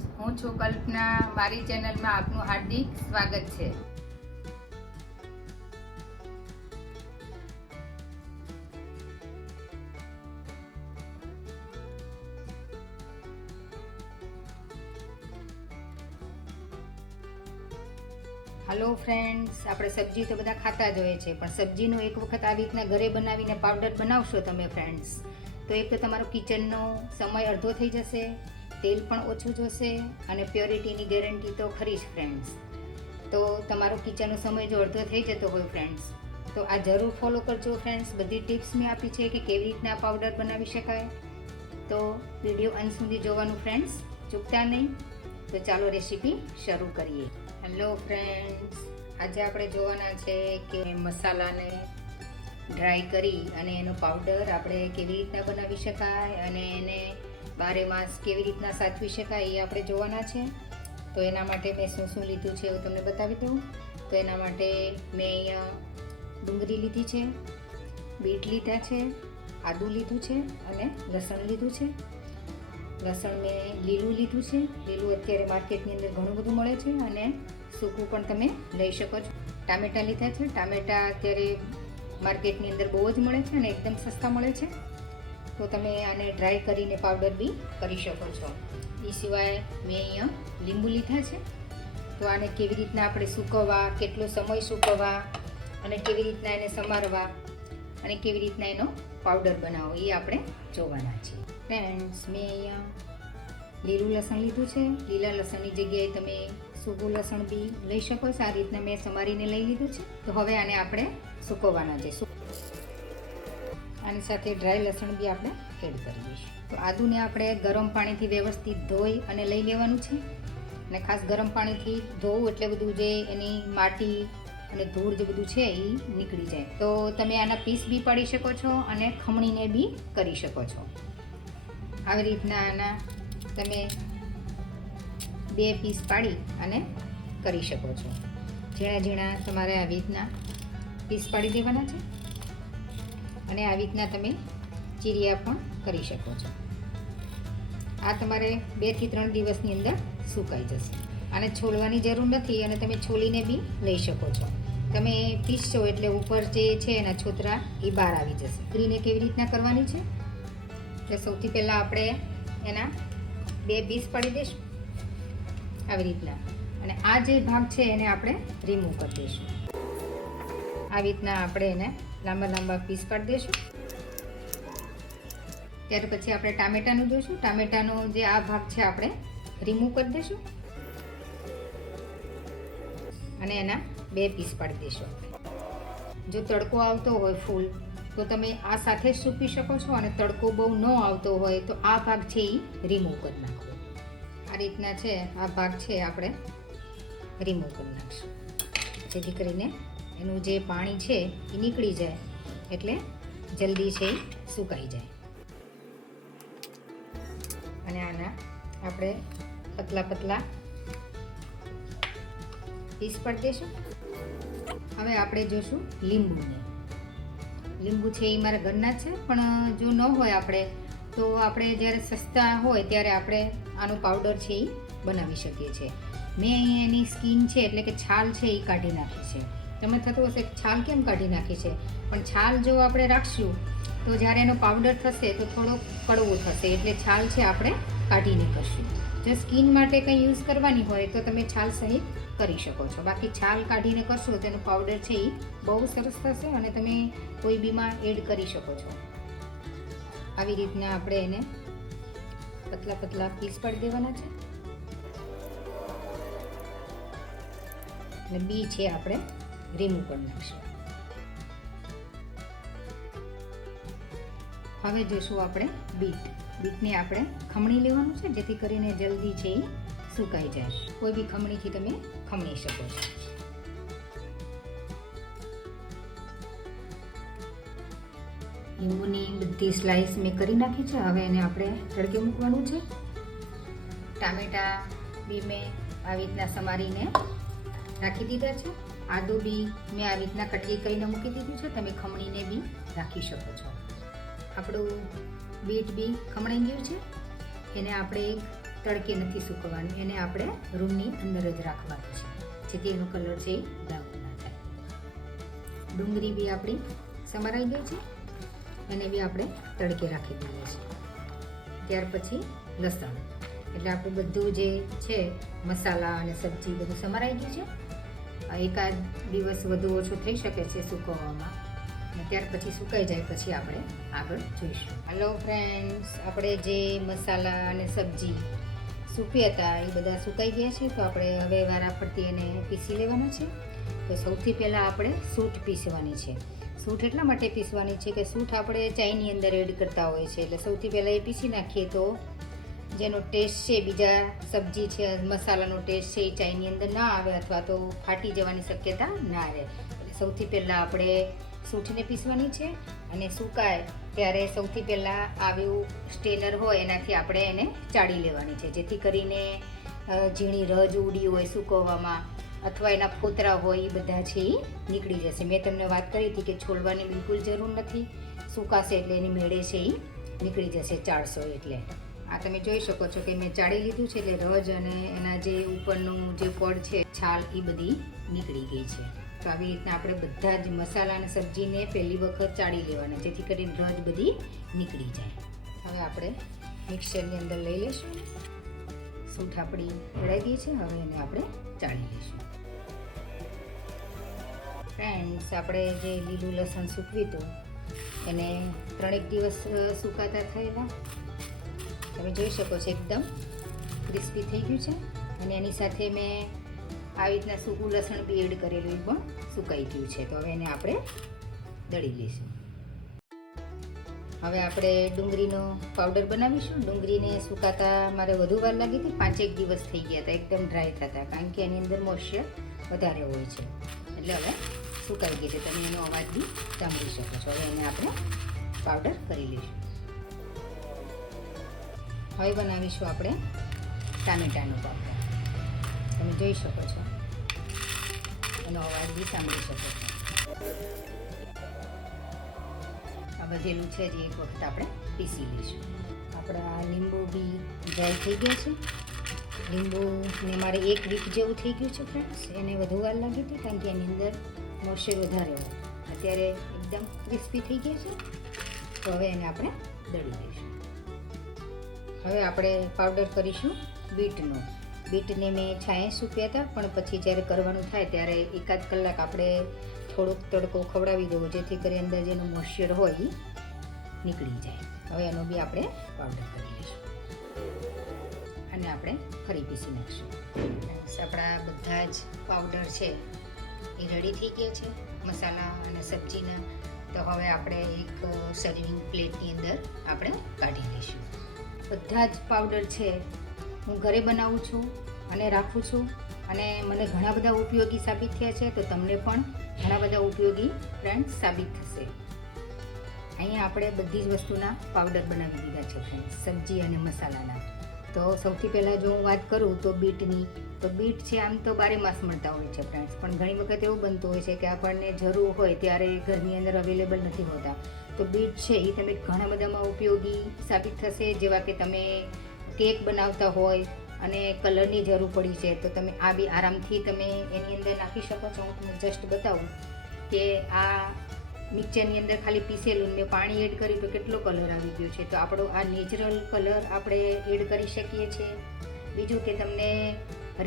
Friends, હું છું કલ્પના. મારી ચેનલમાં આપનું હાર્દિક સ્વાગત છે. હલો ફ્રેન્ડ્સ, આપણે સબ્જી તો બધા ખાતા જ હોય છે, પણ સબ્જીનો એક વખત આવી રીતના ઘરે બનાવીને પાવડર બનાવશો તમે ફ્રેન્ડ્સ, તો એક તો તમારો કિચનનો સમય અડધો થઈ જશે, તેલ પણ ઓછું જોશે અને પ્યોરિટીની ગેરંટી તો ખરી જ ફ્રેન્ડ્સ. તો તમારો કિચનનો સમય જો અડધો થઈ જતો હોય ફ્રેન્ડ્સ, તો આ જરૂર ફોલો કરજો ફ્રેન્ડ્સ. બધી ટિપ્સ મેં આપી છે કે કેવી રીતના પાવડર બનાવી શકાય. તો વિડીયો અંત સુધી જોવાનું ફ્રેન્ડ્સ, ચૂકતા નહીં. તો ચાલો રેસીપી શરૂ કરીએ. હેલો ફ્રેન્ડ્સ, આજે આપણે જોવાના છે કે મસાલાને ડ્રાય કરી અને એનો પાવડર આપણે કેવી રીતના બનાવી શકાય અને એને બારે માસ કેવી રીતના સાચવી શકાય એ આપણે જોવાના છે. તો એના માટે મેં શું લીધું છે એવું તમને બતાવી દઉં. તો એના માટે મેં અહીંયા ડુંગળી લીધી છે, બીટ લીધા છે, આદું લીધું છે અને લસણ લીધું છે. લસણ મેં લીલું લીધું છે. લીલું અત્યારે માર્કેટની અંદર ઘણું બધું મળે છે અને સૂકું પણ તમે લઈ શકો છો. ટામેટાં લીધા છે. ટામેટાં અત્યારે માર્કેટની અંદર બહુ જ મળે છે અને એકદમ સસ્તા મળે છે. તો તમે આને ડ્રાય કરીને પાવડર બી કરી શકો છો. એ સિવાય મેં અહીંયા લીંબુ લીધા છે. તો આને કેવી રીતના આપણે સૂકવવા, કેટલો સમય સૂકવવા અને કેવી રીતના એને સમારવા અને કેવી રીતના એનો પાવડર બનાવવો એ આપણે જોવાના છીએ. ફ્રેન્ડ્સ, મેં અહીંયા લીલું લસણ લીધું છે. લીલા લસણની જગ્યાએ તમે સૂકું લસણ બી લઈ શકો છો. આ રીતના મેં સમારીને લઈ લીધું છે. તો હવે આને આપણે સૂકવવાના છે. આની સાથે ડ્રાય લસણ બી આપણે એડ કરી દઈશું. તો આદુને આપણે ગરમ પાણીથી વ્યવસ્થિત ધોઈ અને લઈ લેવાનું છે. અને ખાસ ગરમ પાણીથી ધોવું એટલે બધું જે એની માટી અને ધૂળ જે બધું છે એ નીકળી જાય. તો તમે આના પીસ બી પાડી શકો છો અને ખમણીને બી કરી શકો છો. આવી રીતના આના તમે 2 પીસ પાડી અને કરી શકો છો. ઝીણા ઝીણા તમારે આવી રીતના પીસ પાડી દેવાના છે અને આવી રીતના તમે ચીરિયા પણ કરી શકો છો. આ તમારે 2 થી 3 દિવસની અંદર સુકાઈ જશે. આને છોલવાની જરૂર નથી અને તમે છોલીને બી લઈ શકો છો. તમે પીસશો એટલે ઉપર જે છે એના છોતરા એ બહાર આવી જશે. ડુંગળીને કેવી રીતના કરવાની છે, એટલે સૌથી પહેલાં આપણે એના 2 પીસ પાડી દઈશું આવી રીતના. અને આ જે ભાગ છે એને આપણે રિમૂવ કરી દઈશું. આવી રીતના આપણે એને લાંબા લાંબા પીસ પાડી દઈશું. ત્યાર પછી આપણે ટામેટાનું જોઈશું. ટામેટાનો જે આ ભાગ છે આપણે રિમૂવ કરી દઈશું અને એના 2 પીસ પાડી દઈશું. જો તડકો આવતો હોય ફૂલ તો તમે આ સાથે જ સૂકવી શકો છો અને તડકો બહુ ન આવતો હોય તો આ ભાગ છે એ રિમૂવ કરી નાખો. આ રીતના છે આ ભાગ છે આપણે રિમૂવ કરી નાખશું, જેથી કરીને એનું જે પાણી છે એ નીકળી જાય એટલે જલ્દી છે એ સુકાઈ જાય. અને આના આપણે પતલા પતલા પીસ પાડી દઈશું. હવે આપણે જોઈશું લીંબુને. લીંબુ છે એ મારા ઘરના જ છે, પણ જો ન હોય આપણે તો આપણે જ્યારે સસ્તા હોય ત્યારે આપણે આનું પાવડર છે એ બનાવી શકીએ છીએ. મેં અહીં એની સ્કીન છે એટલે કે છાલ છે એ કાઢી નાખી છે. તમને થતું હશે છાલ કેમ કાઢી નાખી છે, પણ છાલ જો આપણે રાખશું તો જ્યારે એનો પાવડર થશે તો થોડો કડવો થશે, એટલે છાલ છે આપણે કાઢીને કરશું. જો સ્કીન માટે કંઈ યુઝ કરવાની હોય તો તમે છાલ સહિત કરી શકો છો. બાકી છાલ કાઢીને કરશો તો એનો પાવડર છે એ બહુ સરસ થશે અને તમે કોઈ બીમાં એડ કરી શકો છો. આવી રીતના આપણે એને પતલા પતલા પીસ પાડી દેવાના છે અને બી છે આપણે રિમૂવ કરી નાખશું. હવે જોઈશું આપણે બીટને આપણે ખમણી લેવાનું છે, જેથી કરીને જલ્દી છે એ સુકાઈ જાય. કોઈ બી ખમણીથી તમે ખમણી શકો છો. લીંબુની બધી સ્લાઇસ મેં કરી નાખી છે. હવે એને આપણે તડકે મૂકવાનું છે. ટામેટા બી મેં આવી રીતના સમારીને રાખી દીધા છે. આદુ બી મેં આવી રીતના કટકી કરીને મૂકી દીધું છે. તમે ખમણીને બી રાખી શકો છો. આપણું બીટ બી ખમણાઈ ગયું છે. એને આપણે એક તડકે નથી સૂકવવાનું, એને આપણે રૂમની અંદર જ રાખવાનું છે, જેથી એનો કલર છે એ ડાઉન ના થાય. ડુંગળી બી આપણી સમારાઈ ગઈ છે, એને બી આપણે તડકે રાખી દઈએ છીએ. ત્યાર પછી લસણ, એટલે આપણું બધું જે છે મસાલા અને સબ્જી બધું સમારાઈ ગયું છે. એકાદ દિવસ વધુ ઓછું થઈ શકે છે સૂકવવામાં, અને ત્યાર પછી સુકાઈ જાય પછી આપણે આગળ જોઈશું. હલો ફ્રેન્ડ્સ, આપણે જે મસાલા અને સબ્જી સૂક્યા હતા એ બધા સુકાઈ ગયા છે. તો આપણે હવે વારાફરતી એને પીસી લેવાના છે. તો સૌથી પહેલાં આપણે સૂંઠ પીસવાની છે. સૂંઠ એટલા માટે પીસવાની છે કે સૂંઠ આપણે ચાયની અંદર એડ કરતા હોય છે, એટલે સૌથી પહેલાં એ પીસી નાખીએ તો જેનો ટેસ્ટ છે, બીજા સબ્જી છે, મસાલાનો ટેસ્ટ છે એ ચાયની અંદર ના આવે અથવા તો ફાટી જવાની શક્યતા ના રહે. એટલે સૌથી પહેલાં આપણે સૂંઠને પીસવાની છે, અને સુકાય ત્યારે સૌથી પહેલાં આવ્યું સ્ટેનર હોય એનાથી આપણે એને ચાળી લેવાની છે, જેથી કરીને ઝીણી રજ ઉડી હોય સૂકવવામાં અથવા એના ફોતરા હોય એ બધા છે એ નીકળી જશે. મેં તમને વાત કરી હતી કે છોલવાની બિલકુલ જરૂર નથી, સુકાશે એટલે એની મેળે છે એ નીકળી જશે ચાળશો એટલે. આ તમે જોઈ શકો છો કે મેં ચાળી લીધું છે, એટલે રજ અને એના જે ઉપરનું જે પડ છે છાલ એ બધી નીકળી ગઈ છે. તો આવી રીતના આપણે બધા જ મસાલા અને સબ્જીને પહેલી વખત ચાળી લેવાના, જેથી કરીને રજ બધી નીકળી જાય. હવે આપણે મિક્સરની અંદર લઈ લઈશું. સૂંઠ આપણી ભરાઈ ગઈ છે, હવે એને આપણે ચાળી લઈશું. ફ્રેન્ડ્સ, આપણે જે લીલું લસણ સૂકવ્યું હતું એને 3 દિવસ સુકાતા થયેલા. તમે જોઈ શકો છો એકદમ ક્રિસ્પી થઈ ગયું છે, અને એની સાથે મેં આવી રીતના સૂકું લસણ બી એડ કરેલું, એ પણ સુકાઈ ગયું છે. તો હવે એને આપણે દળી લઈશું. હવે આપણે ડુંગળીનો પાવડર બનાવીશું. ડુંગળીને સુકાતા મારે વધુ વાર લાગી હતી, 5-1 દિવસ થઈ ગયા હતા એકદમ ડ્રાય થતા, કારણ કે એની અંદર મોઇશ્ચર વધારે હોય છે. એટલે હવે સુકાઈ ગઈ છે, તમે એનો અવાજ બી સાંભળી શકો છો. હવે એને આપણે પાવડર કરી લઈશું. હવે બનાવીશું આપણે ટામેટાનું પાવડર. તમે જોઈ શકો છો, એનો અવાજ બી સાંભળી શકો છો. આ બધેલું છે જે એક વખત આપણે પીસી લઈશું. આપણા લીંબુ બી ડ્રાય થઈ ગયા છે. લીંબુને મારે 1 વીક જેવું થઈ ગયું છે ફ્રેન્ડ્સ. એને વધુ વાર લાગી હતી કારણ કે એની અંદર મોઇશ્ચર વધારે હોય. અત્યારે એકદમ ક્રિસ્પી થઈ ગયા છે. તો હવે એને આપણે દળી દઈશું. હવે આપણે પાવડર કરીશું બીટનો. બીટને મેં છાંયે સૂક્યા હતા, પણ પછી જ્યારે કરવાનું થાય ત્યારે 1-8 કલાક આપણે થોડોક તડકો ખવડાવી દો, જેથી કરી અંદર જેનું મોઇશ્ચર હોય એ નીકળી જાય. હવે એનો બી આપણે પાવડર કરી લઈશું અને આપણે ફરી પીસી નાખીશું. આપણા બધા જ પાવડર છે એ રેડી થઈ ગયા છે મસાલા અને સબ્જીના. તો હવે આપણે એક સર્વિંગ પ્લેટની અંદર આપણે કાઢી લઈશું. બધા જ પાવડર છે હું ઘરે બનાવું છું અને રાખું છું, અને મને ઘણા બધા ઉપયોગી સાબિત થયા છે. તો તમને પણ ઘણા બધા ઉપયોગી ફ્રેન્ડ્સ સાબિત થશે. અહીંયા આપણે બધી જ વસ્તુના પાવડર બનાવી દીધા છે ફ્રેન્ડ્સ, સબ્જી અને મસાલાના. તો સૌથી પહેલાં જો હું વાત કરું તો બીટની, તો બીટ છે આમ તો 12 માસ મળતા હોય છે ફ્રેન્ડ્સ, પણ ઘણી વખત એવું બનતું હોય છે કે આપણને જરૂર હોય ત્યારે ઘરની અંદર અવેલેબલ નથી હોતા. તો બીટ છે એ તમે ઘણા બધામાં ઉપયોગી સાબિત થશે. જેવા કે તમે કેક બનાવતા હોય અને કલરની જરૂર પડી છે, તો તમે આ બી આરામથી તમે એની અંદર નાખી શકો છો. હું તમને જસ્ટ બતાવું કે આ મિક્સરની અંદર ખાલી પીસેલું મેં પાણી એડ કર્યું તો કેટલો કલર આવી ગયો છે. તો આપણો આ નેચરલ કલર આપણે એડ કરી શકીએ છીએ. બીજું કે તમને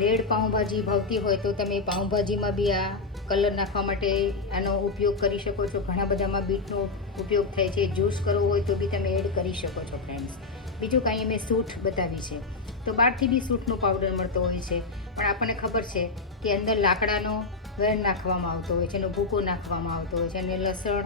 રેડ પાઉંભાજી ભાવતી હોય તો તમે પાઉંભાજીમાં બી આ કલર નાખવા માટે આનો ઉપયોગ કરી શકો છો. ઘણા બધામાં બીટનો ઉપયોગ થાય છે. જ્યુસ કરવો હોય તો બી તમે એડ કરી શકો છો ફ્રેન્ડ્સ. બીજું કાંઈ મેં સૂંઠ બતાવી છે, તો બહારથી બી સૂંઠનો પાવડર મળતો હોય છે, પણ આપણને ખબર છે કે અંદર લાકડાનો વેણ નાખવામાં આવતો હોય છે, એનો ભૂકો નાખવામાં આવતો હોય છે, અને લસણ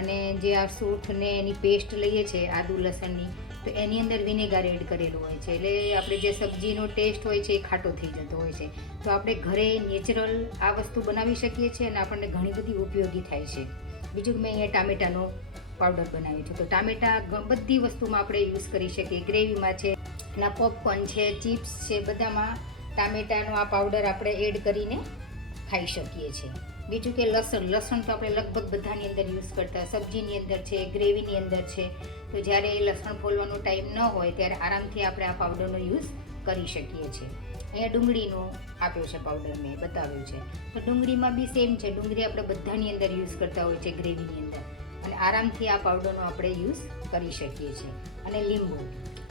અને જે આ સૂંઠને એની પેસ્ટ લઈએ છીએ આદુ લસણની, તો એની અંદર વિનેગર એડ કરેલું હોય છે. એટલે આપણે જે સબ્જીનો ટેસ્ટ હોય છે એ ખાટો થઈ જતો હોય છે. તો આપણે ઘરે નેચરલ આ વસ્તુ બનાવી શકીએ છીએ અને આપણને ઘણી બધી ઉપયોગી થાય છે. બીજું મેં અહીંયા ટામેટાનો પાવડર બનાવ્યું છે. તો ટામેટા બધી વસ્તુમાં આપણે યુઝ કરી શકીએ. ગ્રેવીમાં છે, ના પોપકોર્ન છે, ચિપ્સ છે, બધામાં ટામેટાનો આ પાવડર આપણે એડ કરીને ખાઈ શકીએ છીએ. બીજું કે લસણ તો આપણે લગભગ બધાની અંદર યુઝ કરતા, સબ્જીની અંદર છે, ગ્રેવીની અંદર છે. તો જ્યારે લસણ ફોલવાનો ટાઈમ ન હોય ત્યારે આરામથી આપણે આ પાવડરનો યુઝ કરી શકીએ છીએ. અહીંયા ડુંગળીનું આપ્યો છે પાવડર, મેં બતાવ્યું છે. તો ડુંગળીમાં બી સેમ છે. ડુંગળી આપણે બધાની અંદર યુઝ કરતા હોય છે, ગ્રેવીની અંદર, અને આરામથી આ પાવડરનો આપણે યુઝ કરી શકીએ છીએ. અને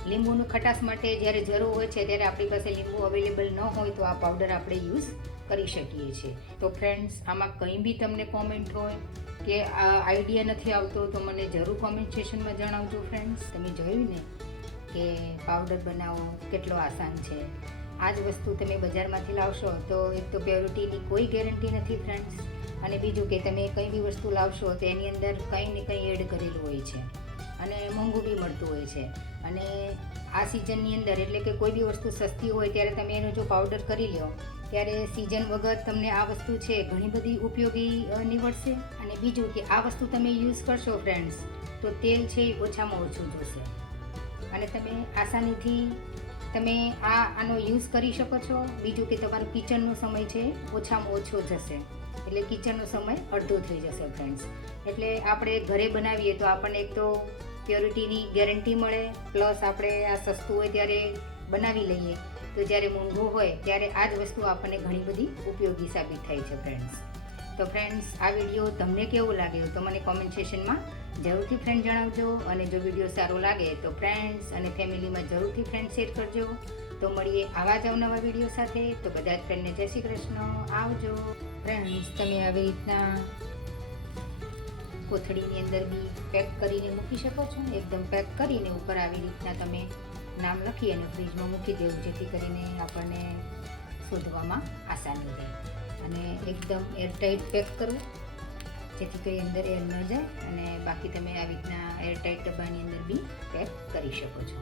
લીંબુનું ખટાશ માટે જ્યારે જરૂર હોય છે ત્યારે આપણી પાસે લીંબુ અવેલેબલ ન હોય તો આ પાવડર આપણે યુઝ કરી શકીએ છીએ. તો ફ્રેન્ડ્સ, આમાં કંઈ બી તમને કોમેન્ટ હોય કે આઈડિયા નથી આવતો તો મને જરૂર કોમેન્ટ સેશનમાં જણાવજો ફ્રેન્ડ્સ. તમે જોયું ને કે પાવડર બનાવવો કેટલો આસાન છે. આ જ વસ્તુ તમે બજારમાંથી લાવશો તો એક તો પ્યોરિટીની કોઈ ગેરંટી નથી ફ્રેન્ડ્સ, અને બીજું કે તમે કંઈ બી વસ્તુ લાવશો તો એની અંદર કંઈ ને કંઈ એડ કરેલું હોય છે અને મોંઘું બી મળતું હોય છે. અને આ સિઝનની અંદર એટલે કે કોઈ બી વસ્તુ સસ્તી હોય ત્યારે તમે એનો જો પાવડર કરી લો ત્યારે સિઝન વગર તમને આ વસ્તુ છે ઘણી બધી ઉપયોગી નીવડશે. અને બીજું કે આ વસ્તુ તમે યુઝ કરશો ફ્રેન્ડ્સ તો તેલ છે એ ઓછામાં ઓછું જશે અને તમે આસાનીથી તમે આનો યુઝ કરી શકો છો. બીજું કે તમારો કિચનનો સમય છે ઓછામાં ઓછો જશે, એટલે કિચનનો સમય અડધો થઈ જશે ફ્રેન્ડ્સ. એટલે આપણે ઘરે બનાવીએ તો આપણને એક તો પ્યોરિટીની ગેરંટી મળે, પ્લસ આપણે આ સસ્તું હોય ત્યારે બનાવી લઈએ તો જ્યારે મોંઘું હોય ત્યારે આ જ વસ્તુ આપણને ઘણી બધી ઉપયોગી સાબિત થાય છે ફ્રેન્ડ્સ. તો ફ્રેન્ડ્સ, આ વિડીયો તમને કેવો લાગ્યો તો મને કોમેન્ટ સેશનમાં જરૂરથી ફ્રેન્ડ જણાવજો. અને જો વિડીયો સારો લાગે તો ફ્રેન્ડ્સ અને ફેમિલીમાં જરૂરથી ફ્રેન્ડ શેર કરજો. તો મળીએ આવા જ અવનવા વિડીયો સાથે. તો બધા જ ફ્રેન્ડને જય શ્રી કૃષ્ણ, આવજો. ફ્રેન્ડ્સ, તમે આવી રીતના કોથળીની અંદર બી પેક કરીને મૂકી શકો છો. એકદમ પેક કરીને ઉપર આવી રીતના તમે નામ લખી અને ફ્રીજમાં મૂકી દેવું, જેથી કરીને આપણને શોધવામાં આસાની રહે. અને એકદમ એરટાઈટ પેક કરવું, જેથી કરી અંદર એર ન જાય. અને બાકી તમે આવી રીતના એરટાઈટ ડબ્બાની અંદર બી પેક કરી શકો છો.